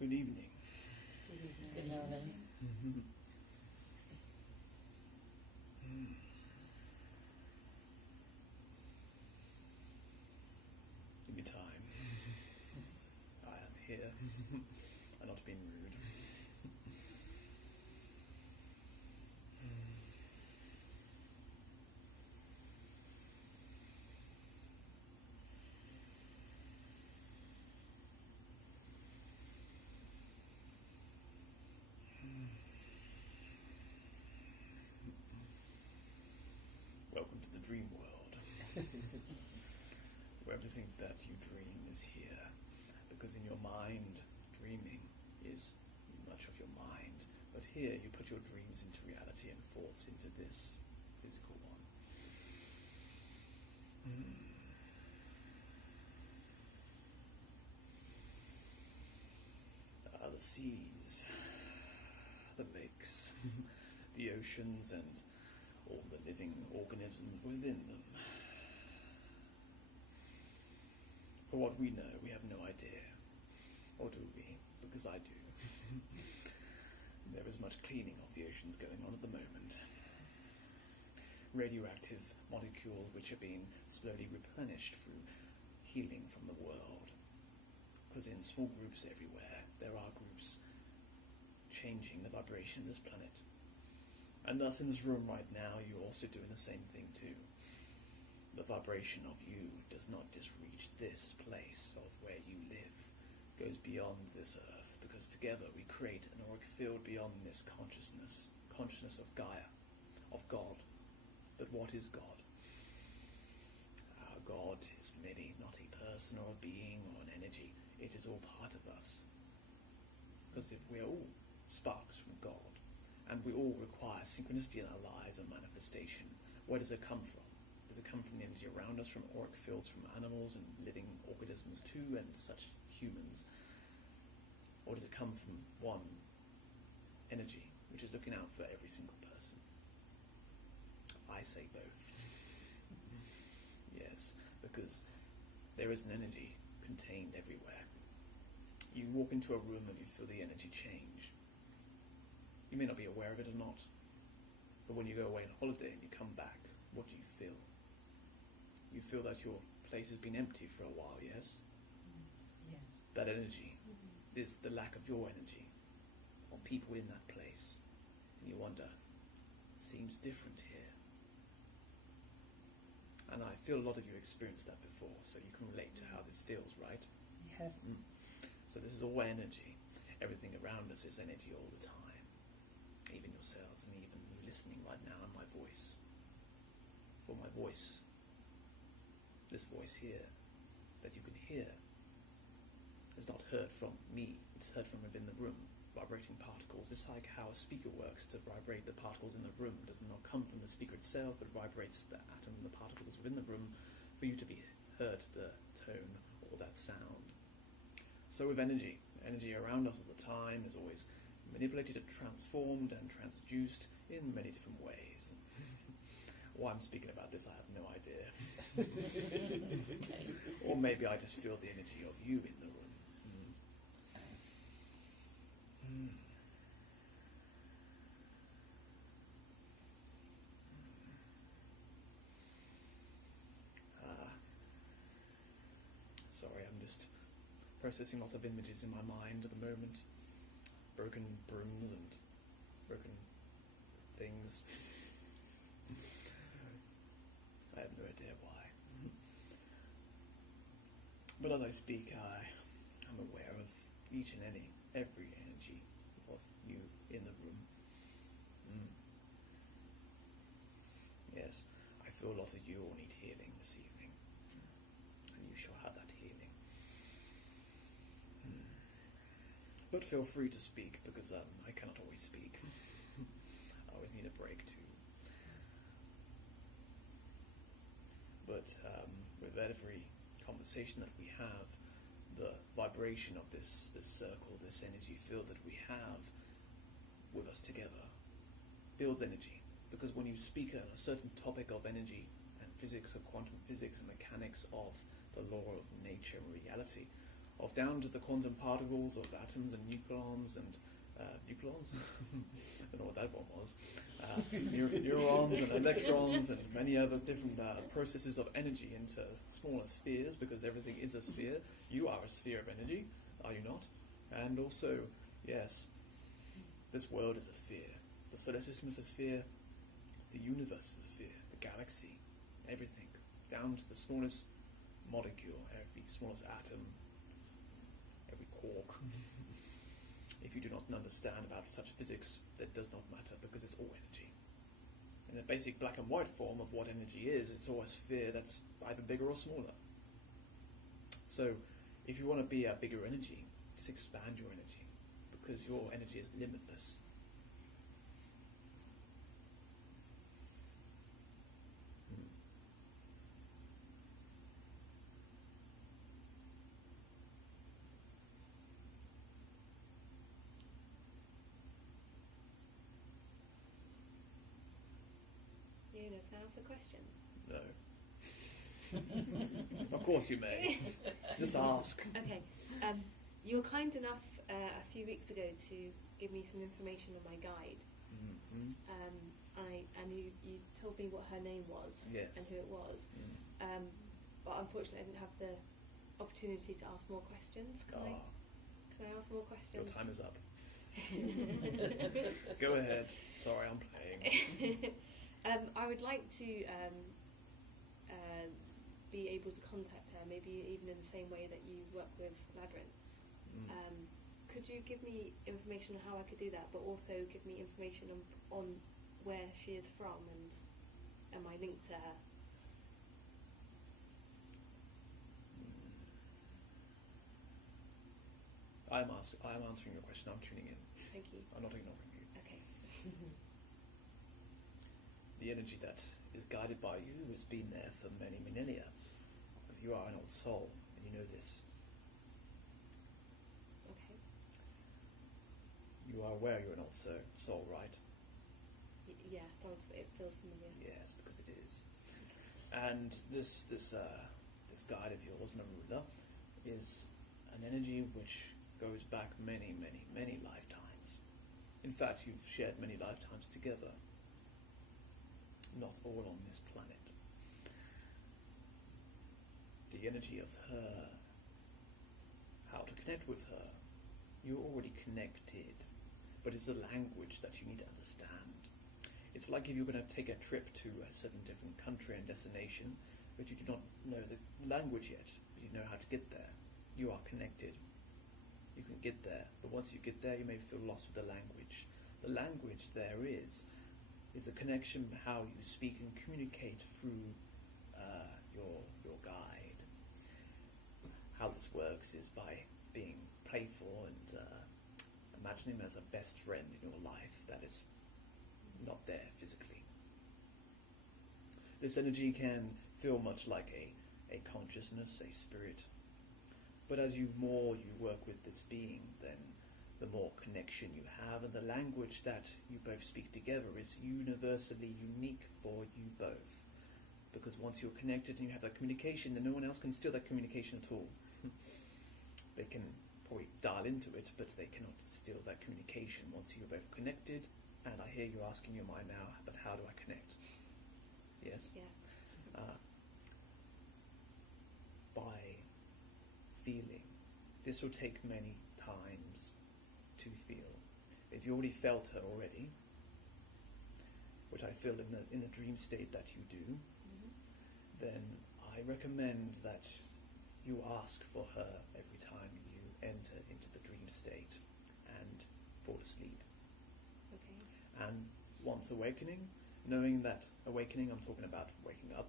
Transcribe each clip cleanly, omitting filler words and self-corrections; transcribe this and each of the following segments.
Good evening. Good morning. Give me time. I am here. I'm not being rude. Welcome to the dream world, where everything that you dream is here, because in your mind, dreaming is much of your mind, but here you put your dreams into reality and thoughts into this physical one. The seas, the lakes, the oceans, and all the living organisms within them. For what we know, we have no idea. Or do we? Because I do. There is much cleaning of the oceans going on at the moment. Radioactive molecules which are being slowly replenished through healing from the world. Because in small groups everywhere, there are groups changing the vibration of this planet. And thus in this room right now, you're also doing the same thing too. The vibration of you does not just reach this place of where you live, goes beyond this earth, because together we create an auric field beyond this consciousness of Gaia, of God. But what is God? Our God is merely not a person or a being or an energy. It is all part of us. Because if we are all sparks from God, and we all require synchronicity in our lives and manifestation, where does it come from? Does it come from the energy around us, from auric fields, from animals and living organisms too, and such humans? Or does it come from one energy, which is looking out for every single person? I say both. Yes, because there is an energy contained everywhere. You walk into a room and you feel the energy change. You may not be aware of it or not, but when you go away on holiday and you come back, what do you feel? You feel that your place has been empty for a while, yes? Yeah. That energy is the lack of your energy, of people in that place. And you wonder, seems different here. And I feel a lot of you experienced that before, so you can relate to how this feels, right? Yes. So this is all energy. Everything around us is energy all the time. Even yourselves, and even you listening right now in my voice. For my voice, this voice here, that you can hear, is not heard from me, it's heard from within the room, vibrating particles. It's like how a speaker works to vibrate the particles in the room. It does not come from the speaker itself, but vibrates the atoms and the particles within the room for you to be heard the tone or that sound. So with energy around us all the time is always manipulated and transformed and transduced in many different ways. Why I'm speaking about this, I have no idea. Or maybe I just feel the energy of you in the room. Sorry, I'm just processing lots of images in my mind at the moment. Broken brooms and broken things. I have no idea why. But as I speak, I'm aware of each and every energy of you in the room. Yes, I feel a lot of you all need healing this evening. And you shall have that healing. But feel free to speak, because I cannot always speak. I always need a break too. But with every conversation that we have, the vibration of this circle, this energy field that we have with us together, builds energy. Because when you speak on a certain topic of energy and physics, of quantum physics and mechanics of the law of nature and reality, of down to the quantum particles of atoms and nucleons and nucleons? I don't know what that one was. Neurons and electrons and many other different processes of energy into smaller spheres, because everything is a sphere. You are a sphere of energy, are you not? And also, yes, this world is a sphere. The solar system is a sphere. The universe is a sphere. The galaxy, everything, down to the smallest molecule, every smallest atom, every quark. If you do not understand about such physics, that does not matter, because it's all energy. In the basic black and white form of what energy is, it's all a sphere that's either bigger or smaller. So, if you want to be a bigger energy, just expand your energy, because your energy is limitless. Eona, can I ask a question? No. Of course you may. Just ask. Okay. You were kind enough a few weeks ago to give me some information on my guide. Mm-hmm. And you told me what her name was. Yes. And who it was. Mm. But unfortunately I didn't have the opportunity to ask more questions. Can I ask more questions? Your time is up. Go ahead. Sorry, I'm playing. I would like to be able to contact her, maybe even in the same way that you work with Labyrinth. Mm. Could you give me information on how I could do that, but also give me information on where she is from and am I linked to her? I am answering your question. I'm tuning in. Thank you. I'm not ignoring you. Okay. The energy that is guided by you has been there for many millennia, because you are an old soul, and you know this. Okay. You are aware you're an old soul, right? Yeah, it feels familiar. Yes, because it is. And this guide of yours, Marula, is an energy which goes back many, many, many lifetimes. In fact, you've shared many lifetimes together. Not all on this planet. The energy of her, how to connect with her. You're already connected, but it's a language that you need to understand. It's like if you're going to take a trip to a certain different country and destination, but you do not know the language yet, but you know how to get there. You are connected. You can get there, but once you get there, you may feel lost with the language. The language there is a connection how you speak and communicate through your guide. How this works is by being playful and imagine him as a best friend in your life that is not there physically. This energy can feel much like a consciousness, a spirit, but as you work with this being, then the more connection you have, and the language that you both speak together is universally unique for you both. Because once you're connected and you have that communication, then no one else can steal that communication at all. They can probably dial into it, but they cannot steal that communication once you're both connected. And I hear you asking your mind now, but how do I connect? Yes? Yes. By feeling. This will take many times to feel. If you already felt her already, which I feel in the dream state that you do, then I recommend that you ask for her every time you enter into the dream state and fall asleep. Okay. And once awakening, knowing that awakening, I'm talking about waking up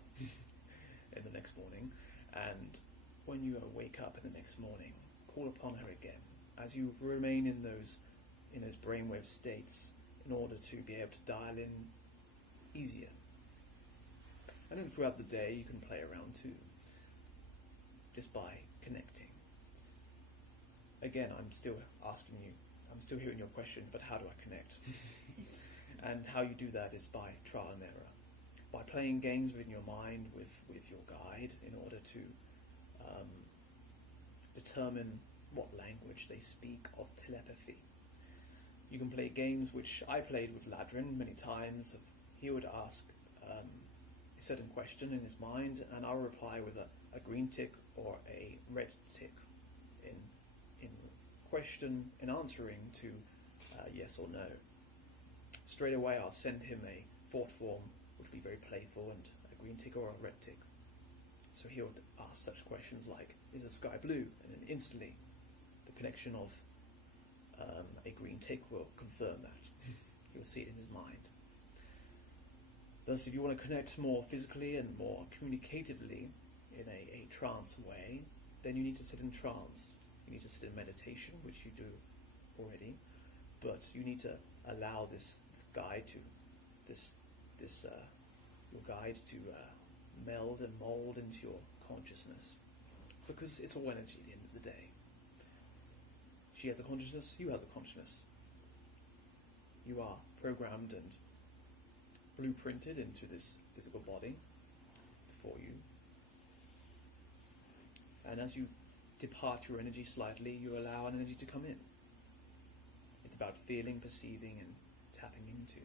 in the next morning, and when you wake up in the next morning, call upon her again, as you remain in those brainwave states in order to be able to dial in easier. And then throughout the day you can play around too, just by connecting. Again, I'm still hearing your question, but how do I connect? And how you do that is by trial and error, by playing games within your mind with your guide in order to determine what language they speak of telepathy. You can play games which I played with Ladrin many times. He would ask a certain question in his mind, and I'll reply with a green tick or a red tick in question, in answering to yes or no. Straight away I'll send him a thought form which would be very playful, and a green tick or a red tick. So he would ask such questions like, is the sky blue? And then instantly the connection of a green tick will confirm that. He will see it in his mind. Thus, if you want to connect more physically and more communicatively in a trance way, then you need to sit in trance. You need to sit in meditation, which you do already, but you need to allow this guide to your guide to meld and mold into your consciousness, because it's all energy at the end of the day. She has a consciousness, you have a consciousness. You are programmed and blueprinted into this physical body before you. And as you depart your energy slightly, you allow an energy to come in. It's about feeling, perceiving, and tapping into.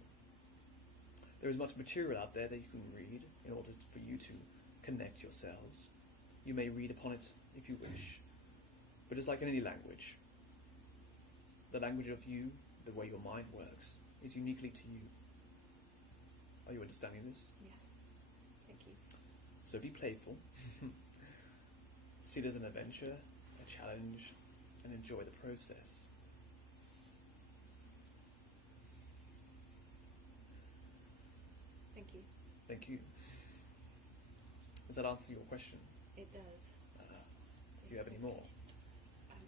There is much material out there that you can read in order for you to connect yourselves. You may read upon it if you wish, but it's like in any language. The language of you, the way your mind works, is uniquely to you. Are you understanding this? Yes. Thank you. So be playful. See it as an adventure, a challenge, and enjoy the process. Thank you. Thank you. Does that answer your question? It does. Do you have any more?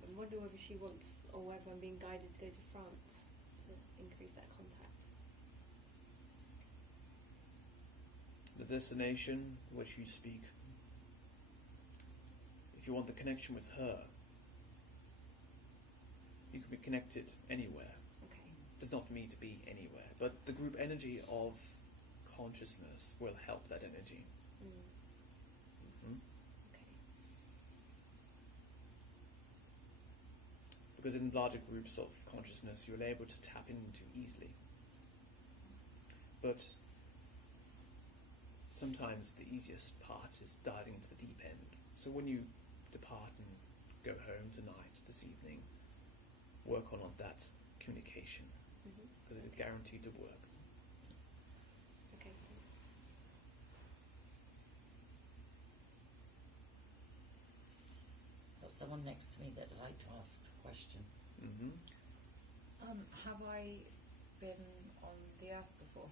I'm wondering whether she wants, or whether I'm being guided to go to France to increase that contact. The destination which you speak, if you want the connection with her, you can be connected anywhere. Okay. Does not mean to be anywhere, but the group energy of consciousness will help that energy. Okay. Because in larger groups of consciousness, you're able to tap into easily. But sometimes the easiest part is diving into the deep end. So when you depart and go home tonight, this evening, work on that communication, because it's guaranteed to work. Okay. Got someone next to me that I'd like to ask a question. Mm-hmm. Have I been on the earth before?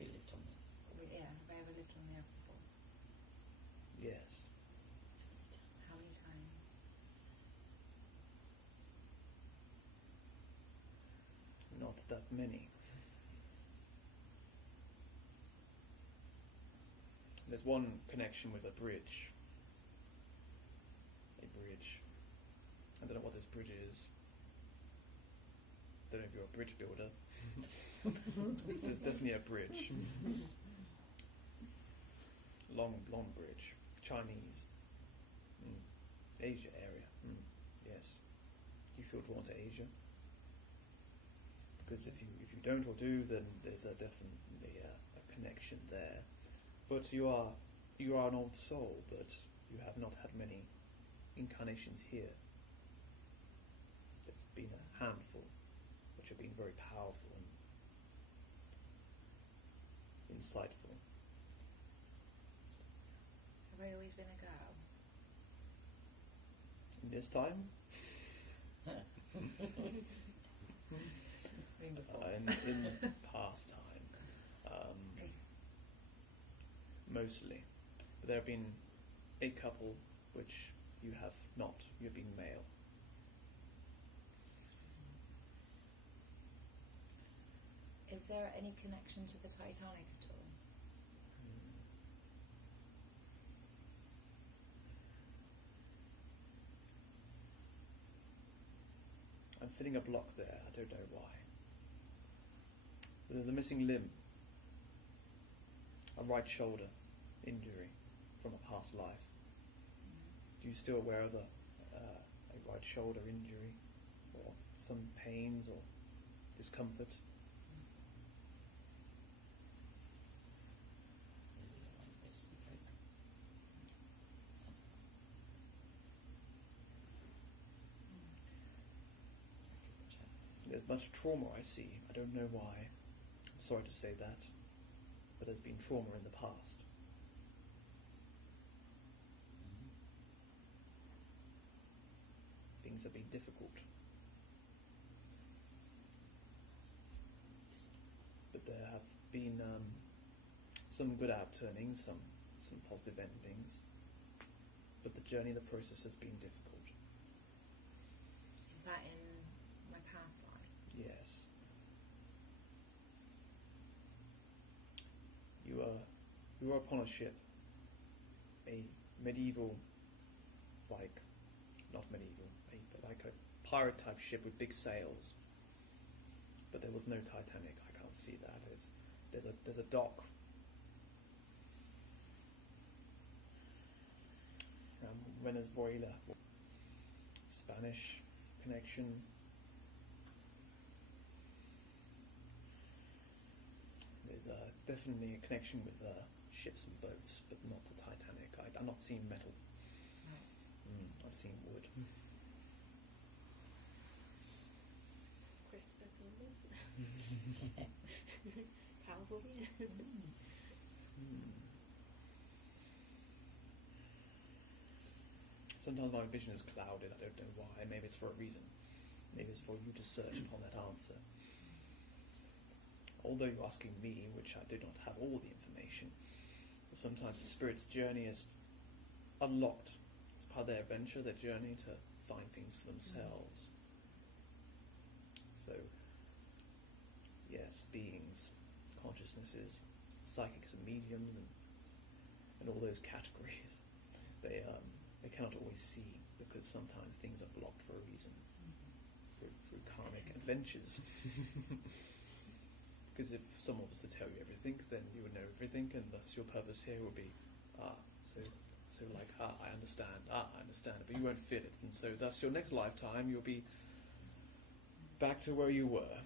We lived on it. Yeah, have I ever lived on the earth before? Yes. How many times? Not that many. There's one connection with a bridge. A bridge. I don't know what this bridge is. Don't know if you're a bridge builder. There's definitely a bridge. Long bridge. Chinese. Asia area. Yes. Do you feel drawn to Asia? Because if you don't or do, then there's definitely a connection there. But you are an old soul, but you have not had many incarnations here. There's been a handful, which have been very powerful and insightful. Have I always been a girl? In this time, Been before. in past times, mostly. But there have been a couple which you have not. You've been male. Is there any connection to the Titanic at all? I'm feeling a block there. I don't know why. There's a missing limb. A right shoulder injury from a past life. Are you still aware of right shoulder injury, or some pains or discomfort. Is it like this to drink? There's much trauma I see. I don't know why. I'm sorry to say that, but there's been trauma in the past. Things have been difficult. But there have been some good outturnings, some positive endings. But the journey, the process has been difficult. Is that in my past life? Yes. You are upon a ship, a medieval, not medieval, like a pirate type ship with big sails. But there was no Titanic. I can't see that. There's a dock. Venezuela, Spanish connection. There's definitely a connection with ships and boats, but not the Titanic. I'm not seeing metal. I'm seeing wood. Christopher Columbus. Cavalry. Sometimes my vision is clouded. I don't know why. Maybe it's for a reason. Maybe it's for you to search upon that answer. Although you're asking me, which I do not have all the information, but sometimes the spirit's journey is unlocked. It's part of their adventure, their journey to find things for themselves. So, yes, beings, consciousnesses, psychics and mediums, and all those categories, they cannot always see, because sometimes things are blocked for a reason, through karmic adventures. Because if someone was to tell you everything, then you would know everything, and thus your purpose here would be, I understand, but you won't fit it, and so thus your next lifetime you'll be back to where you were.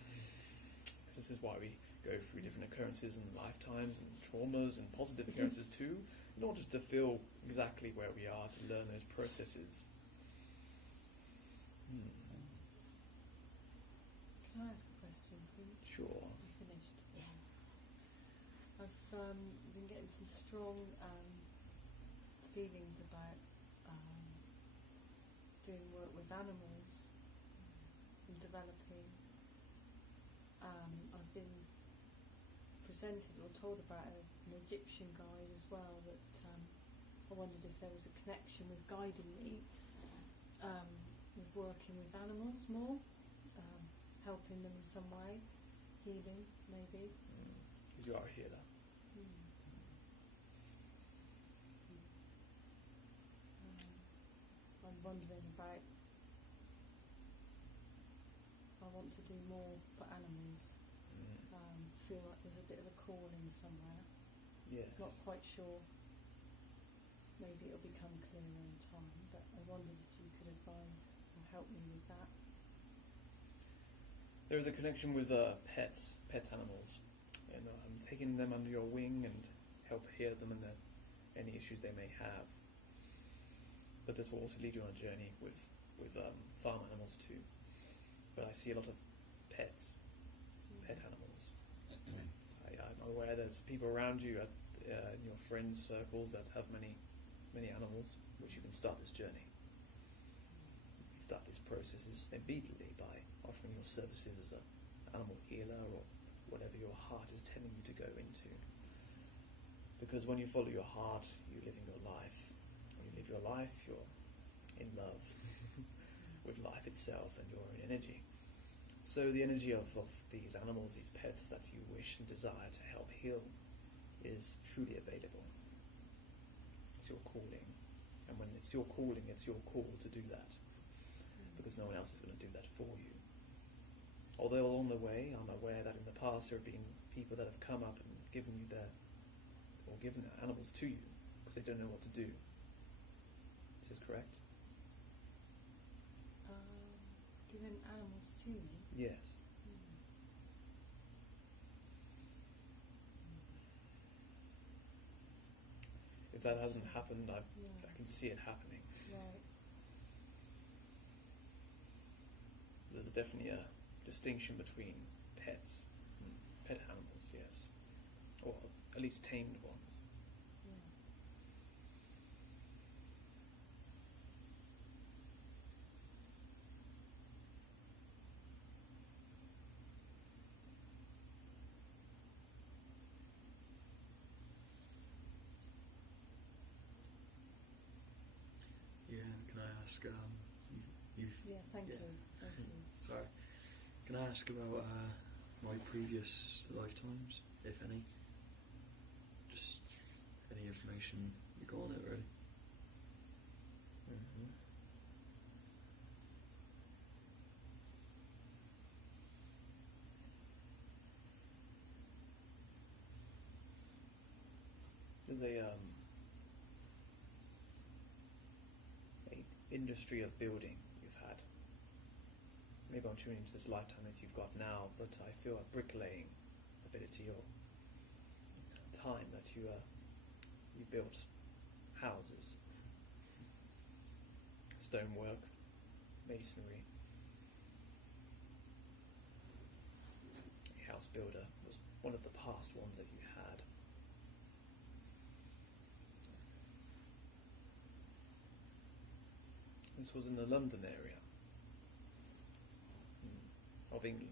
Because this is why we go through different occurrences and lifetimes and traumas and positive occurrences too, in order to feel exactly where we are, to learn those processes. Can I ask a question, please? Sure. You finished? Yeah. I've been getting some strong feelings about doing work with animals and developing. I've been presented or told about an Egyptian guide as well that I wondered if there was a connection with guiding me with working with animals more, helping them in some way, healing maybe. Because you are a healer. I'm wondering about, I want to do more for animals. Feel like there's a bit of a calling somewhere. Yes. Not quite sure. Maybe it'll become clearer in time, but I wondered if you could advise or help me with that. There is a connection with pet animals, and taking them under your wing and help heal them and any issues they may have. But this will also lead you on a journey with farm animals too. But I see a lot of pet animals. I'm aware there's people around you in your friends' circles that have many animals, which you can start this journey. You can start these processes immediately by offering your services as an animal healer or whatever your heart is telling you to go into. Because when you follow your heart, you live in your life. When you live your life, you're in love with life itself and your own energy. So the energy of these animals, these pets that you wish and desire to help heal is truly available. It's your calling. And when it's your calling, it's your call to do that. Because no one else is going to do that for you. Although along the way, I'm aware that in the past there have been people that have come up and given you given animals to you because they don't know what to do. This is correct? Yes. If that hasn't happened, I can see it happening. Right. There's definitely a distinction between pets, pet animals, yes, or at least tamed ones. Yeah. Yeah, can I ask, you've, Yeah, thank yeah. you. Thank you. Sorry, can I ask about my previous lifetimes, if any? Just any information you got on it, really? There's a industry of building you've had. Maybe I'm tuning into this lifetime that you've got now, but I feel a bricklaying ability or time that you built houses, stonework, masonry. A house builder was one of the past ones that you had. This was in the London area of England.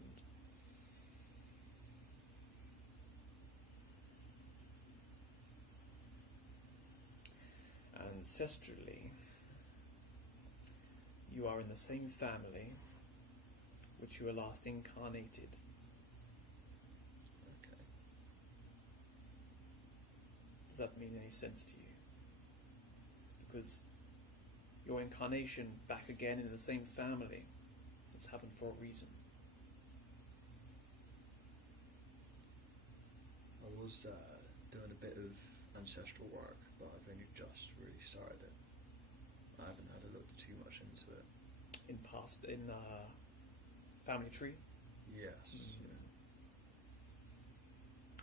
Ancestrally, you are in the same family which you were last incarnated. Okay. Does that mean any sense to you? Because your incarnation back again in the same family, it's happened for a reason. I was doing a bit of ancestral work, but I've only just really started it. I haven't had a look too much into it. In family tree? Yes. Mm.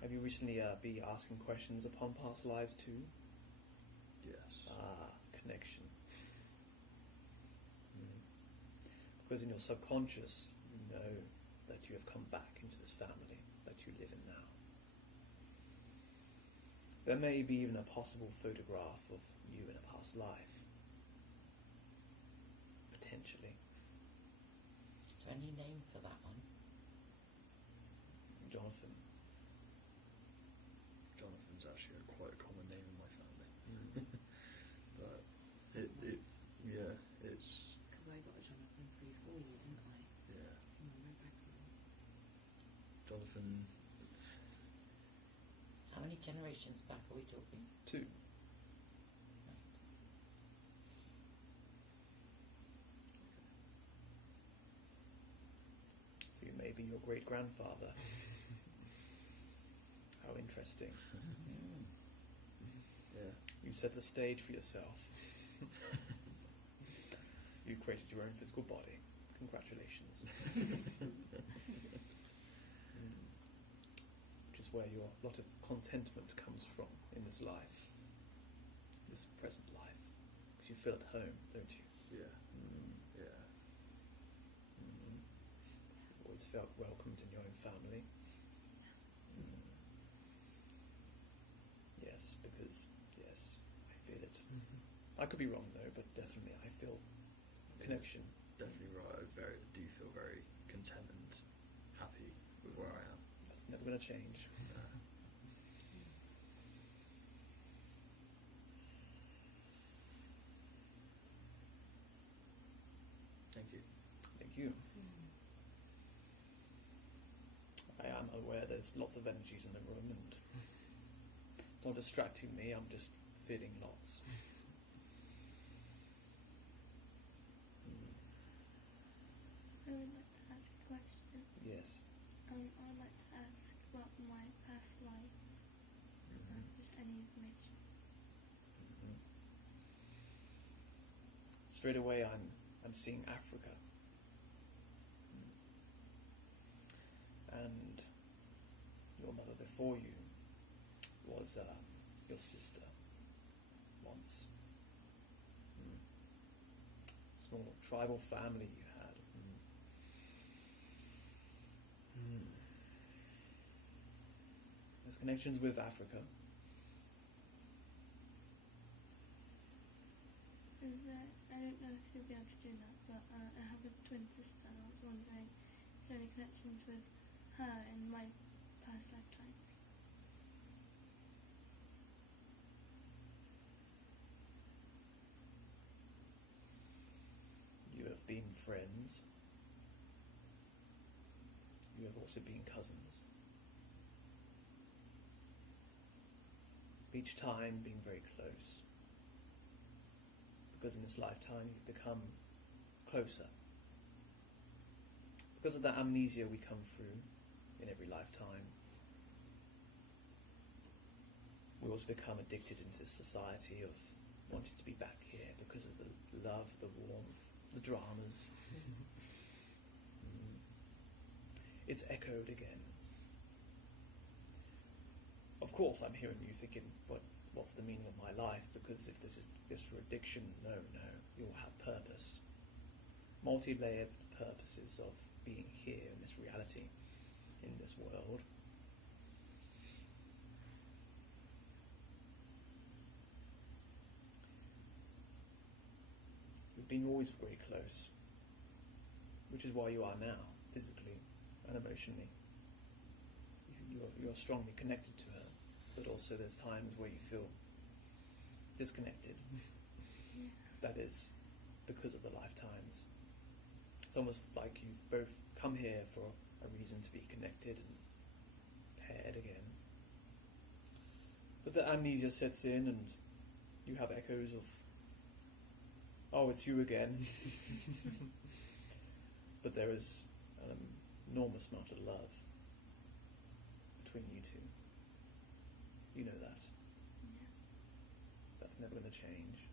Have you recently been asking questions upon past lives too? Yes. Connection. Because in your subconscious, you know that you have come back into this family that you live in now. There may be even a possible photograph of you in a past life. Potentially. Is there any name for that one? Jonathan. Jonathan's actually quite a common name in my family. But yeah, it's, Because I got a Jonathan through for you, didn't I? yeah. From my background. Jonathan, How many generations back are we talking? 2. So you may be your great-grandfather. How interesting. yeah. You set the stage for yourself. You created your own physical body. Congratulations. Which is where your lot of contentment comes from in this life, this present life. Because you feel at home, don't you? Yeah. Yeah. You've always felt welcomed in your own family. Yes, because, yes, I feel it. I could be wrong though, but definitely I feel connection. Definitely right. I do feel very content and happy with where I am. That's never going to change. Thank you. Thank you. I am aware there's lots of energies in the room and not distracting me, I'm just feeling lots. I would like to ask a question. Yes. I would like to ask about my past lives. Just any information. Straight away I'm seeing Africa. before you was your sister once. Small tribal family you had. There's connections with Africa. Is there, I don't know if you'll be able to do that, but I have a twin sister and I was wondering, is there any connections with her in my past lifetimes? You have been friends. You have also been cousins. Each time being very close. Because in this lifetime you've become closer. Because of the amnesia we come through in every lifetime, we also become addicted into this society of wanting to be back here because of the love, the warmth, the dramas. It's echoed again. Of course I'm hearing you thinking, what's the meaning of my life? Because if this is just for addiction, no, you'll have purpose. Multi-layered purposes of being here in this reality, in this world. We've been always very close, which is why you are now, physically and emotionally. You're strongly connected to her, but also there's times where you feel disconnected. That is because of the lifetimes. It's almost like you've both come here for a reason to be connected and paired again. But the amnesia sets in and you have echoes of, oh, it's you again. But there is an enormous amount of love between you two. You know that. Yeah. That's never going to change.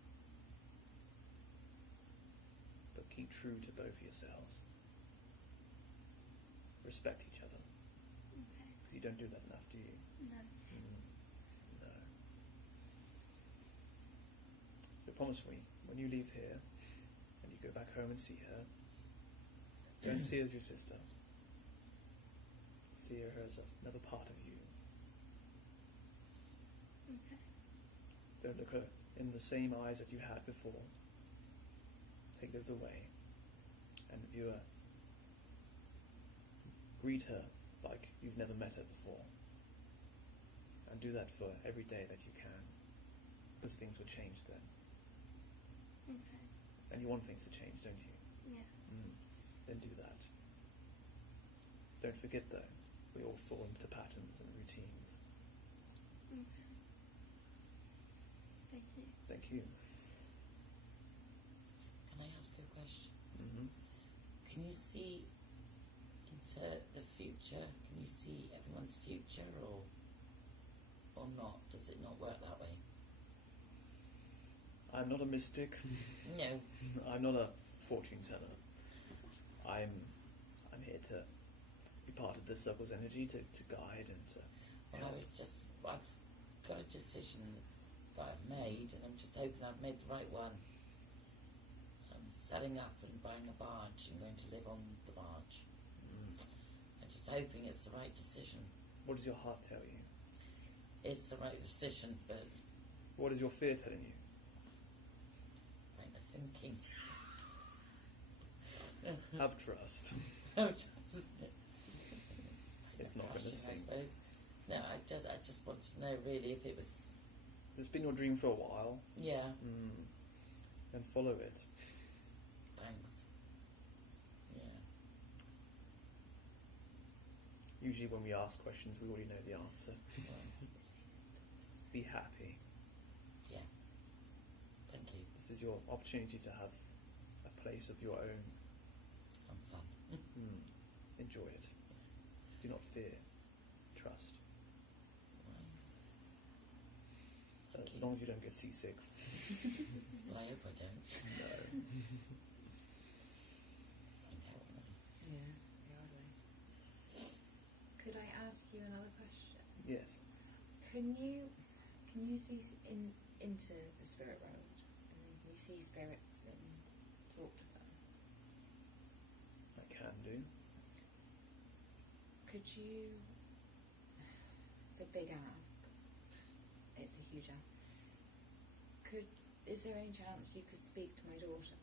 But keep true to both yourselves. Respect each other. Okay. Because you don't do that enough, do you? No. No. So promise me, when you leave here and you go back home and see her, don't see her as your sister. See her as another part of you. Okay. Don't look her in the same eyes that you had before. Take those away and view her. Greet her like you've never met her before. And do that for every day that you can. Because things will change then. Okay. And you want things to change, don't you? Yeah. Then do that. Don't forget though, we all fall into patterns and routines. Okay. Thank you. Thank you. Can I ask a question? Mm-hmm. Can you see into the future? Can you see everyone's future or not? Does it not work that way? I'm not a mystic. No. I'm not a fortune teller. I'm here to be part of the circle's energy, to guide and to Well, help. I've got a decision that I've made, and I'm just hoping I've made the right one. I'm setting up and buying a barge and going to live on the barge. I'm just hoping it's the right decision. What does your heart tell you? It's the right decision, but What is your fear telling you? I'm sinking. Have trust. Oh, just It's not going to crashing, I sink. suppose. No, I just wanted to know really if it was. It's been your dream for a while. Yeah. Then follow it. Thanks. Yeah. Usually when we ask questions, we already know the answer. Well, Be happy. yeah. Thank you. This is your opportunity to have a place of your own. I'm fun. Enjoy it. Do not fear. Trust. Thank As you. long as you don't get seasick. Well, I hope I don't. No. I know. Yeah, hardly. Could I ask you another question? Yes. Can you see into the spirit world, and then can you see spirits and talk to them? I can do. Could you? It's a big ask. It's a huge ask. Is there any chance you could speak to my daughter?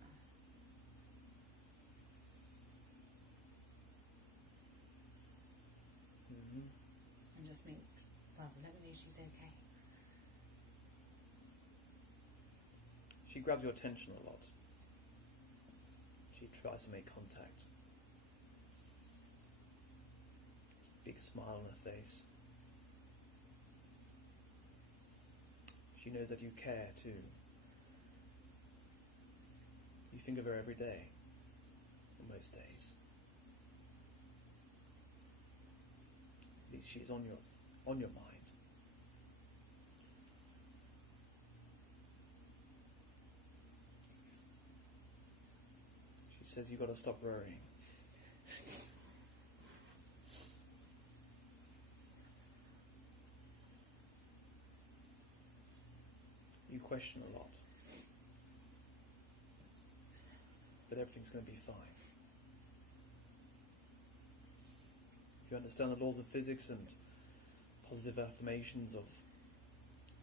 Mm-hmm. And just let me know she's okay. She grabs your attention a lot. She tries to make contact. Big smile on her face. She knows that you care too. You think of her every day, or most days. At least she is on your mind. She says you've got to stop worrying. You question a lot. But everything's going to be fine. If you understand the laws of physics and positive affirmations of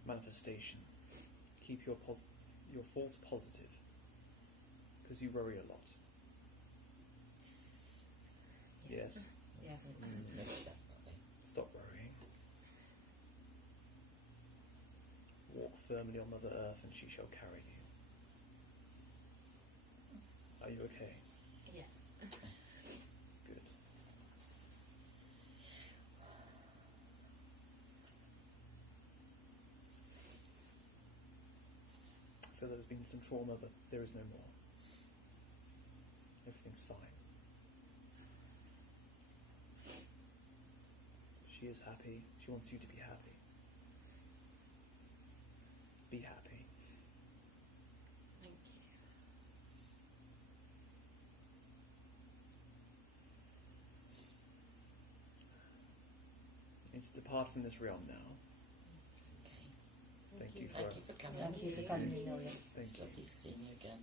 manifestation, keep your thoughts positive, because you worry a lot. Yes? Yes. Most definitely. Stop worrying. Walk firmly on Mother Earth and she shall carry you. Are you okay? Yes. Good. I feel there's been some trauma, but there is no more. Everything's fine. She is happy. She wants you to be happy. Be happy. Thank you. You need to depart from this realm now. Okay. Thank you Thank you for coming. Thank you for coming, Nolan. Thank It's you. lovely seeing you again.